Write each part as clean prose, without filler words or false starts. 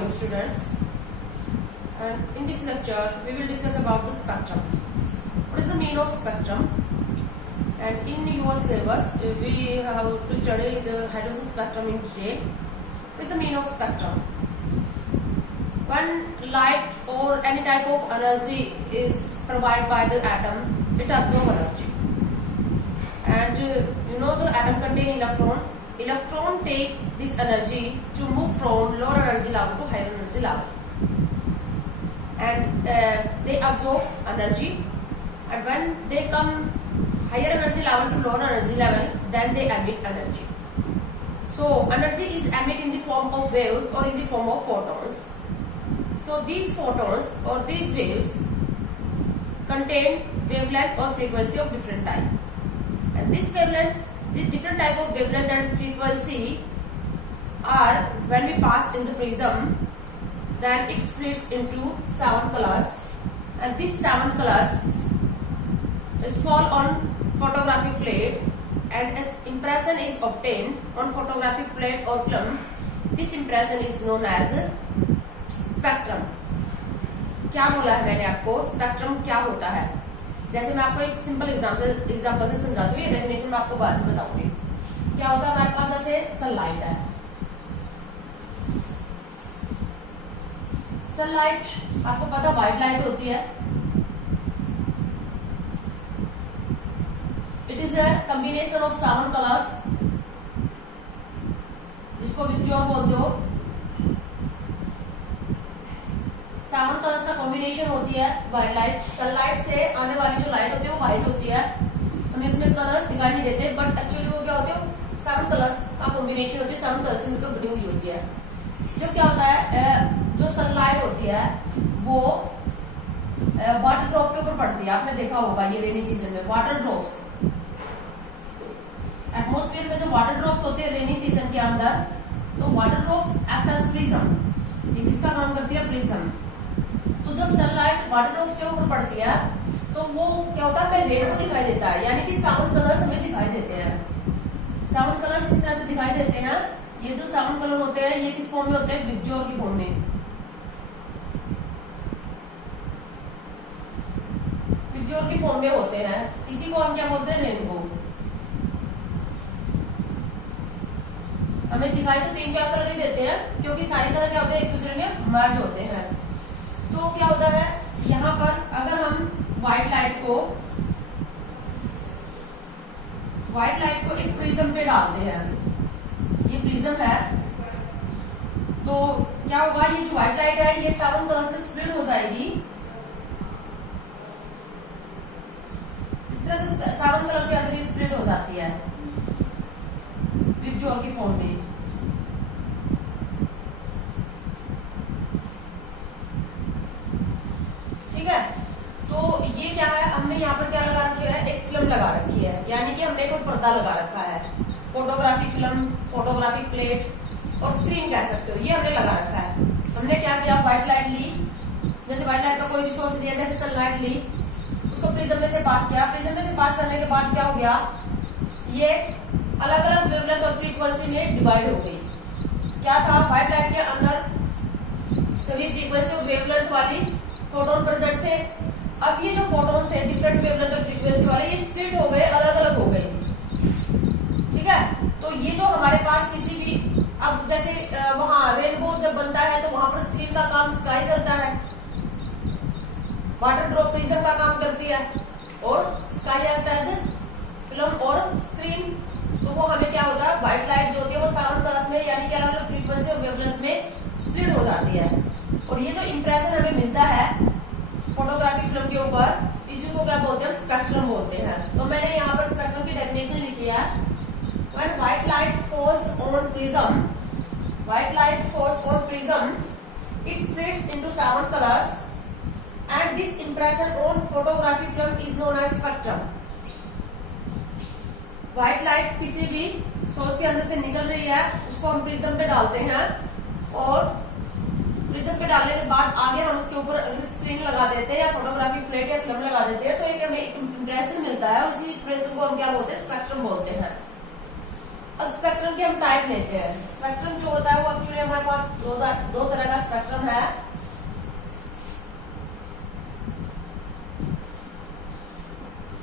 morning, students. And in this lecture, we will discuss about the spectrum. What is the meaning of spectrum? And in your syllabus, we have to study the hydrogen spectrum in detail. What is the meaning of spectrum? When light or any type of energy is provided by the atom, it absorbs energy. And you know the atom contains electron. Electron take this energy to move from lower energy level to higher energy level, and they absorb energy. And when they come higher energy level to lower energy level, then they emit energy. So energy is emitted in the form of waves or in the form of photons. So these photons or these waves contain wavelength or frequency of different type, and this wavelength, this different type of wavelength and frequency are when we pass in the prism, then it splits into 7 colors, and these 7 colors is fall on photographic plate, and as impression is obtained on photographic plate or film, this impression is known as spectrum. क्या बोला है मैंने आपको, spectrum क्या होता है? जैसे मैं आपको एक सिंपल एग्जांपल से समझाती हूँ, ये डेफिनेशन मैं आपको बाद में बताऊंगी। क्या होता है हमारे पास, जैसे सनलाइट है। सनलाइट आपको पता व्हाइट लाइट होती है। It is a combination of 7 colours, जिसको विक्ट्योर बोलते हो। 7 कलर्स का कॉम्बिनेशन होती है व्हाइट लाइट। सनलाइट से आने वाली जो लाइट होती है वो व्हाइट होती है, हमें इसमें कलर दिखाई नहीं देते, बट एक्चुअली वो क्या होते हैं, 7 कलर्स का कॉम्बिनेशन होती है, 7 कलर्स से मिलकर बनी हुई होती है। जो क्या होता है, जो सनलाइट होती है वो वाटर ड्रॉप के ऊपर पड़ती है। आपने देखा होगा ये रेनी सीजन में वाटर ड्रॉप्स, एटमोस्फेयर में जो वाटर ड्रॉप्स होते हैं रेनी सीजन के अंदर, तो water drops act as prism. ये किसका काम करती है, प्रिज्म। तो जब सनलाइट वाटर ड्रॉप के ऊपर पड़ती है तो वो क्या होता है, हमें रेनबो दिखाई देता है, यानी कि 7 कलर्स हमें दिखाई देते हैं। 7 कलर्स इस तरह से दिखाई देते हैं। ये जो 7 कलर होते हैं ये किस फॉर्म में होते हैं, विबज्योर की फॉर्म में। विबज्योर की फॉर्म में होते हैं। इसी को हम क्या बोलते हैं, रेनबो। हमें दिखाई तो 3-4 कलर ही देते हैं, क्योंकि सारे कलर क्या होते हैं, एक दूसरे में मर्ज होते हैं। तो क्या होता है, यहाँ पर अगर हम व्हाइट लाइट को एक प्रिज्म पे डालते हैं, ये प्रिज्म है, तो क्या होगा, ये जो व्हाइट लाइट है ये 7 कलर्स में स्प्लिट हो जाएगी। इस तरह से 7 कलर के अंदर ये स्प्लिट हो जाती है विबज्योर की फॉर्म में। तो ये क्या है, हमने यहाँ पर क्या लगा रखी है, एक फिल्म लगा रखी है, यानी कि हमने कोई पर्दा लगा रखा है। फोटोग्राफिक फिल्म, फोटोग्राफिक प्लेट और स्क्रीन कह सकते हो, ये हमने लगा रखा है। हमने क्या किया, व्हाइट लाइट ली, जैसे व्हाइट लाइट का कोई भी सोर्स दिया, जैसे सनलाइट ली, उसको प्रिज्म में से पास किया। प्रिज्म में से पास करने के बाद क्या हो गया, ये अलग अलग वेवलेंथ और फ्रीक्वेंसी में डिवाइड हो गई। क्या था, व्हाइट लाइट के अंदर सभी फ्रीक्वेंसी और वेवलेंथ वाली फोटोन प्रेजेंट थे। अब ये जो फोटोन थे डिफरेंट वेवलेंथ और फ्रीक्वेंसी वाले, ये स्प्लिट हो गए, अलग अलग हो गए। ठीक है, तो ये जो हमारे पास किसी भी, अब जैसे वहां रेनबो जब बनता है तो वहां पर स्क्रीन का काम स्काई करता है, वाटर ड्रॉप प्रिज्म का काम करती है, और स्काई एक्ट एज फिल्म और स्क्रीन। तो वो हमें क्या होता है, व्हाइट लाइट जो होती है वो 7 कलर्स में, यानी कि अलग अलग फ्रीक्वेंसी और वेवलेंथ में स्प्लिट हो जाती है। और ये जो इंप्रेशन हमें मिलता है फोटोग्राफिक फिल्म के ऊपर, इसी को क्या बोलते हैं, स्पेक्ट्रम बोलते हैं। तो मैंने यहाँ पर स्पेक्ट्रम की डेफिनेशन लिखी है, when white light falls on prism, it splits into 7 colours and this impression on photographic film is known as spectrum. White light किसी भी सोर्स के अंदर से निकल रही है, उसको हम प्रिज्म पे डालते हैं, और प्रिज्म पे डालने के बाद आगे हम उसके ऊपर अगर स्क्रीन लगा देते हैं या फोटोग्राफिक प्लेट या फिल्म लगा देते हैं, तो एक हमें एक इंप्रेशन मिलता है। उसी इंप्रेशन को हम क्या बोलते हैं, स्पेक्ट्रम बोलते हैं। अब स्पेक्ट्रम के हम टाइप लेते हैं। स्पेक्ट्रम जो होता है वो एक्चुअली हमारे पास दो तरह का स्पेक्ट्रम है।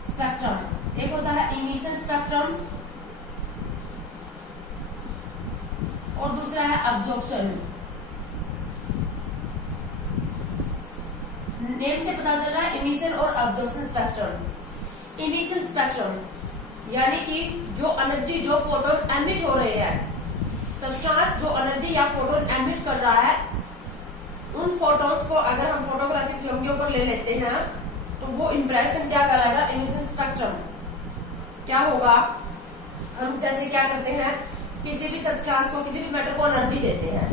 स्पेक्ट्रम एक होता है इमिशन स्पेक्ट्रम और दूसरा है अब्जॉर्प्शन। नेम से पता चल रहा है इमिशन और अब्जॉर्प्शन स्पेक्ट्रम। इमिशन स्पेक्ट्रम यानी कि जो एनर्जी जो फोटोन एमिट हो रहे हैं, सब्सटेंस जो एनर्जी या फोटोन एमिट कर रहा है, उन फोटोन्स को अगर हम फोटोग्राफी फिल्म के ऊपर ले लेते हैं तो वो इंप्रेशन क्या कहलाएगा, इमिशन स्पेक्ट्रम। क्या होगा, हम जैसे क्या करते हैं, किसी भी सब्सटेंस को किसी भी मैटर को एनर्जी देते हैं।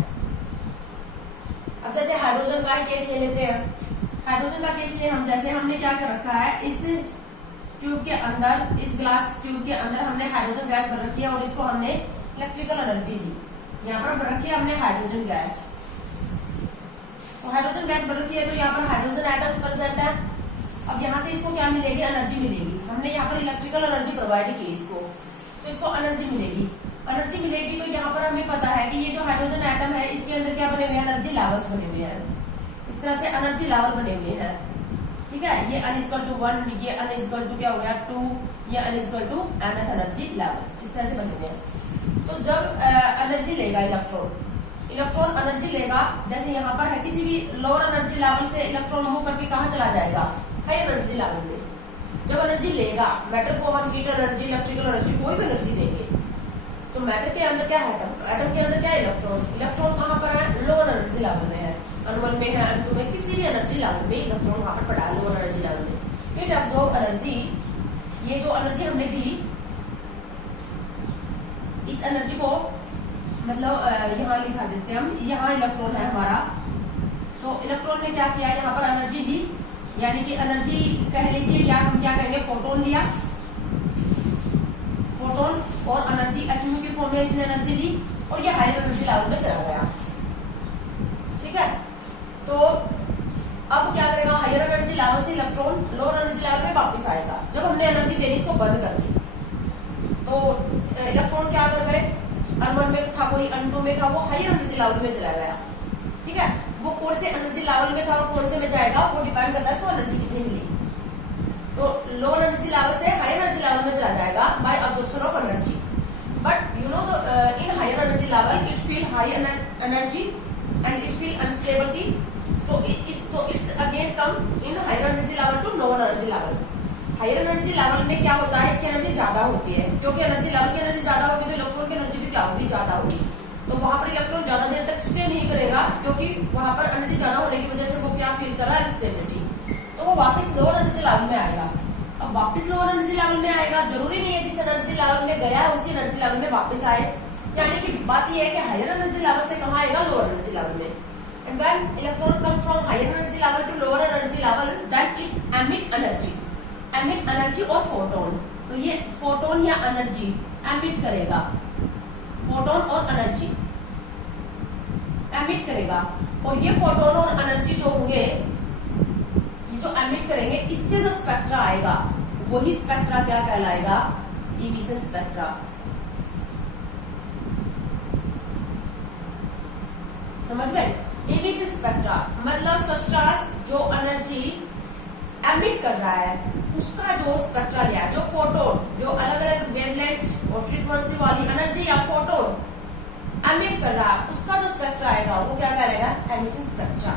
अब जैसे हाइड्रोजन का ही केस ले लेते हैं। हाइड्रोजन का केस लिए हम जैसे हमने क्या कर रखा है, इस ट्यूब के अंदर, इस ग्लास ट्यूब के अंदर हमने हाइड्रोजन गैस भर रखी है और इसको हमने इलेक्ट्रिकल एनर्जी दी। यहाँ पर भर रखी है हमने हाइड्रोजन गैस। तो हाइड्रोजन गैस भर रखी है तो यहाँ पर हाइड्रोजन एटम्स प्रेजेंट है। अब यहाँ से इसको क्या मिलेगी, एनर्जी मिलेगी। हमने यहाँ पर इलेक्ट्रिकल एनर्जी प्रोवाइड की इसको, तो इसको एनर्जी मिलेगी। एनर्जी मिलेगी तो यहाँ पर हमें पता है कि ये जो हाइड्रोजन एटम है इसके अंदर क्या बने हुए हैं, एनर्जी लेवल्स बने हुए हैं। इस तरह से एनर्जी लेवल बने हुए हैं। ठीक है, ये n = 1, ये n = क्या हो गया 2, ये n = nth एनर्जी लेवल, इस तरह से बने हुए हैं। तो जब एनर्जी लेगा इलेक्ट्रॉन एनर्जी लेगा, जैसे यहाँ पर है, किसी भी लोअर एनर्जी लेवल से इलेक्ट्रॉन मूव करके कहाँ चला जाएगा, हाई एनर्जी लेवल में। जब एनर्जी लेगा, मैटर को हम हीट एनर्जी, इलेक्ट्रिकल एनर्जी, कोई भी एनर्जी देंगे, तो मैटर के अंदर क्या है, एटम के अंदर क्या है, इलेक्ट्रॉन कहाँ पर है, लोअर एनर्जी लेवल में है, N1 में है, N2 में, किसी भी एनर्जी लेवल में इलेक्ट्रॉन वहां पर पड़ा है, लोअर एनर्जी लेवल में। फिर एब्जॉर्ब एनर्जी, ये जो एनर्जी हमने दी, इस एनर्जी को मतलब यहाँ लिखा देते हैं हम, यहाँ इलेक्ट्रॉन है हमारा, तो इलेक्ट्रॉन ने क्या किया, यहाँ पर एनर्जी दी, यानी कि एनर्जी कह लीजिए, या हम क्या कहेंगे, फोटोन लिया, फोटोन और एनर्जी एटम की फॉर्म में इसने एनर्जी दी और ये हायर एनर्जी लेवल में चला गया। ठीक है, तो अब क्या करेगा, हायर एनर्जी लेवल से इलेक्ट्रॉन लोअर एनर्जी लेवल में वापस आएगा। जब हमने एनर्जी देनी इसको बंद कर दी, तो इलेक्ट्रॉन क्या कर गए, N1 में था कोई, N2 में था, वो हायर एनर्जी लेवल में चला गया। ठीक है, वो कौन से एनर्जी लेवल में था और कौन से में जाएगा वो डिपेंड करता है इसको एनर्जी कितनी मिली। तो लोअर एनर्जी लेवल से हायर एनर्जी लेवल में चला जाएगा by absorption of energy. But you know in higher energy level it feel high energy and it feel unstability, so it's again come in higher energy level to lower energy level. Higher energy level में क्या होता है, इसकी energy ज्यादा होती है, क्योंकि energy level की एनर्जी ज्यादा होगी तो इलेक्ट्रॉन की एनर्जी भी क्या होगी, ज्यादा होगी। तो वहां पर इलेक्ट्रॉन ज्यादा देर तक स्टे नहीं करेगा, क्योंकि वहां पर एनर्जी ज्यादा होने की वजह से वो क्या फील कर रहा है, अनस्टेबिलिटी। तो वो वापस लोअर एनर्जी लेवल में आएगा। अब वापस लोअर एनर्जी लेवल में आएगा, जरूरी नहीं है जिस एनर्जी लेवल में गया है उसी एनर्जी लेवल में वापस आए, यानी कि बात यह है कि हायर एनर्जी लेवल से कहाँ आएगा, लोअर एनर्जी लेवल में। And when electron comes from higher energy level to lower energy level, then it emit energy और photon। तो ये photon या energy emit करेगा, photon और energy emit करेगा, और ये photon और energy जो होंगे, ये जो emit करेंगे, इससे जो स्पेक्ट्रा आएगा वही स्पेक्ट्रा क्या कहलाएगा, इमिशन स्पेक्ट्रा। समझ गए, इमिशन स्पेक्ट्रा मतलब सब्सटेंस जो एनर्जी एमिट कर रहा है उसका जो स्पेक्ट्रा लिया है, जो फोटोन, जो अलग अलग वेवलेंथ और फ्रीक्वेंसी वाली एनर्जी या फोटोन एमिट कर रहा है, उसका जो स्पेक्ट्रा आएगा वो क्या करेगा, एमिशन स्पेक्ट्रा।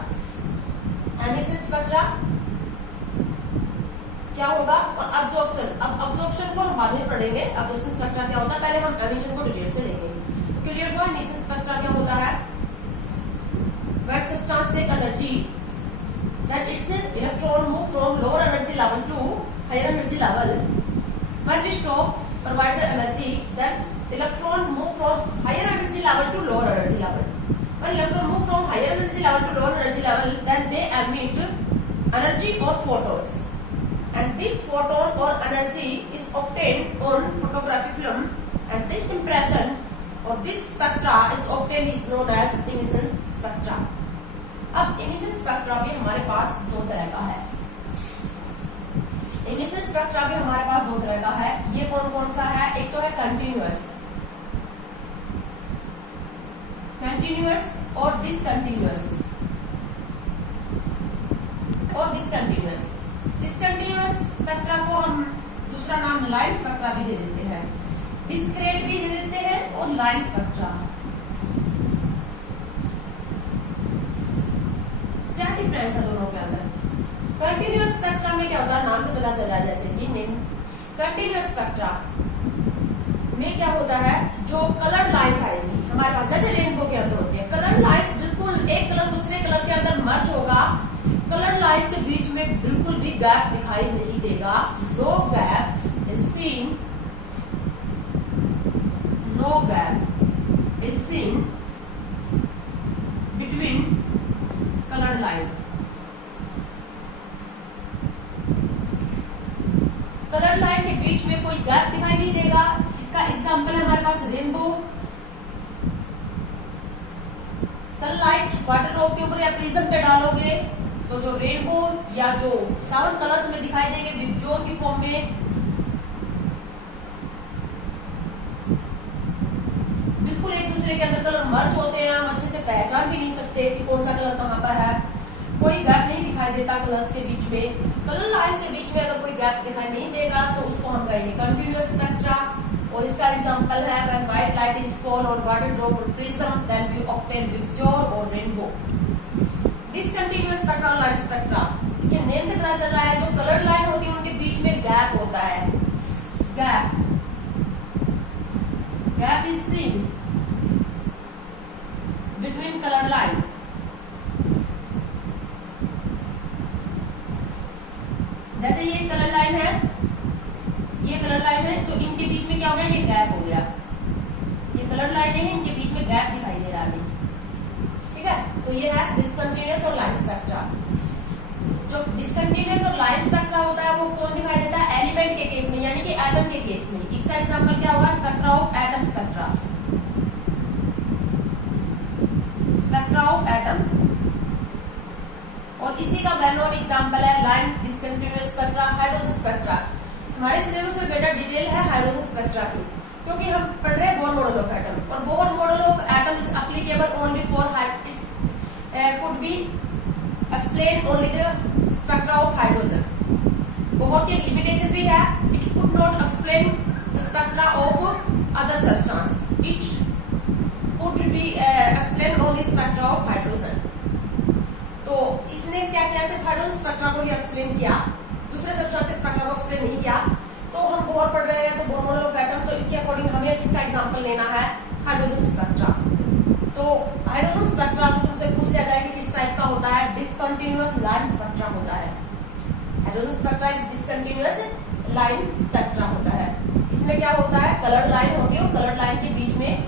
एमिशन स्पेक्ट्रा क्या होगा, और अब्जॉर्प्शन, अब अब्जॉर्प्शन को हम बाद में पढ़ेंगे, अब्जॉर्प्शन स्पेक्ट्रा क्या होता है, पहले हम एमिशन को डिटेल से लेंगे। तो क्लियर हुआ, एमिशन स्पेक्ट्रा क्या होता है, when substance take energy, then its electron move from lower energy level to higher energy level. When we stop provide the energy, then electron move from higher energy level to lower energy level. When electron move from higher energy level to lower energy level, then they emit energy or photons, and this photon or energy is obtained on photographic film, and this impression और this spectra is obtained is known as emission spectra. अब emission spectra भी हमारे पास दो तरह का है। Emission spectra भी हमारे पास दो तरह का है। ये कौन कौन सा है, एक तो है कंटिन्यूअस। कंटिन्यूअस और डिसकंटिन्यूअस। डिसकंटिन्यूअस स्पेक्ट्रा को हम दूसरा नाम लाइन स्पेक्ट्रा भी दे देते हैं, डिस्क्रीट भी दे देते हैं और लाइन स्पेक्ट्रा। क्या डिफरेंस है दोनों के अंदर? कंटिन्यूअस स्पेक्ट्रा में क्या होता है, नाम से पता चल रहा है, जैसे कि नेम कंटिन्यूअस स्पेक्ट्रा में क्या होता है, जो कलर लाइंस आएंगी हमारे पास, जैसे रेनबो के अंदर होती है, कलर लाइंस बिल्कुल एक कलर दूसरे कलर के अंदर मर्ज होगा, कलर लाइंस के बीच में बिल्कुल भी गैप दिखाई नहीं देगा। No gap is seen, no gap is seen between colour line. Colour line के बीच में कोई गैप दिखाई नहीं देगा। इसका एग्जांपल है हमारे पास रेनबो। सनलाइट वाटर ड्रॉप के ऊपर या प्रिज्म पे डालोगे तो जो रेनबो या जो 7 कलर्स में दिखाई देंगे विबज्योर की फॉर्म में, बिल्कुल एक दूसरे के अंदर कलर मर्ज होते हैं, हम अच्छे से पहचान भी नहीं सकते कि कौन सा कलर कहाँ पर है, कोई गैप नहीं दिखाई देता कलर्स के बीच में। कलर लाइंस के बीच में अगर कोई गैप दिखाई नहीं देगा तो उसको हम कहेंगे कंटिन्यूअस स्पेक्ट्रा। और इसका एग्जांपल है when white light is fall on water drop और प्रिज्म देन वी ऑब्टेन विबज्योर और rainbow. Discontinuous spectra, line spectra, इसके नेम से पता चल रहा है, जो कलर लाइन होती है उनके बीच में गैप होता है। Gap is seen between colour line. जैसे ये कलर लाइन है, ये कलर लाइन है, तो इनके बीच में क्या हो गया, ये गैप हो गया। ये कलर लाइन है, इनके बीच में गैप दिखाई दे रहा है। ठीक है, तो ये है डिसकंटिन्यूअस और लाइन स्पेक्ट्रा। जो डिसकंटिन्यूअस और लाइन स्पेक्ट्रा होता है वो कौन दिखाई देता है, एलिमेंट के केस में, यानी कि एटम के केस में। इसका एग्जांपल क्या होगा, spectra of atom, spectra of atom. और इसी का वेल नोन एग्जांपल है line discontinuous spectra, hydrogen spectra. हमारे सिलेबस में बेटा डिटेल है हाइड्रोजन स्पेक्ट्रा की, क्योंकि हम पढ़ रहे हैं बोर मॉडल ऑफ एटम, और Bohr model of atom is applicable only for could be explain only the spectra of hydrogen. Bohr की एक लिमिटेशन भी है, it could not explain the spectra of other substance. It could be explain only spectra of hydrogen. तो इसने क्या किया, सिर्फ hydrogen spectra को ही एक्सप्लेन किया, दूसरे सब्सटेंस के स्पेक्ट्रा को एक्सप्लेन नहीं किया। तो हम बोहर पढ़ रहे हैं, तो बोहर मॉडल ऑफ एटम, तो इसके अकॉर्डिंग हमें किसका एग्जांपल लेना है, हाइड्रोजन स्पेक्ट्रा। तो हाइड्रोजन स्पेक्ट्रा को तुमसे पूछ लिया जाए कि किस टाइप का होता है, डिसकंटिन्यूअस लाइन स्पेक्ट्रा होता है। Hydrogen spectra is discontinuous line spectra होता है। इसमें क्या होता है, कलर लाइन होती है और कलर लाइन के बीच में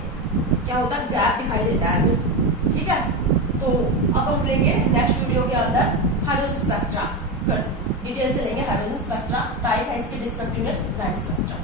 क्या होता है, गैप दिखाई देता है। ठीक है, तो अब हम लेंगे नेक्स्ट वीडियो के अंदर हाइड्रोजन स्पेक्ट्रा, डिटेल से लेंगे हाइड्रोजन स्पेक्ट्रा। टाइप है इसके डिसकंटिन्यूअस लाइन स्पेक्ट्रा।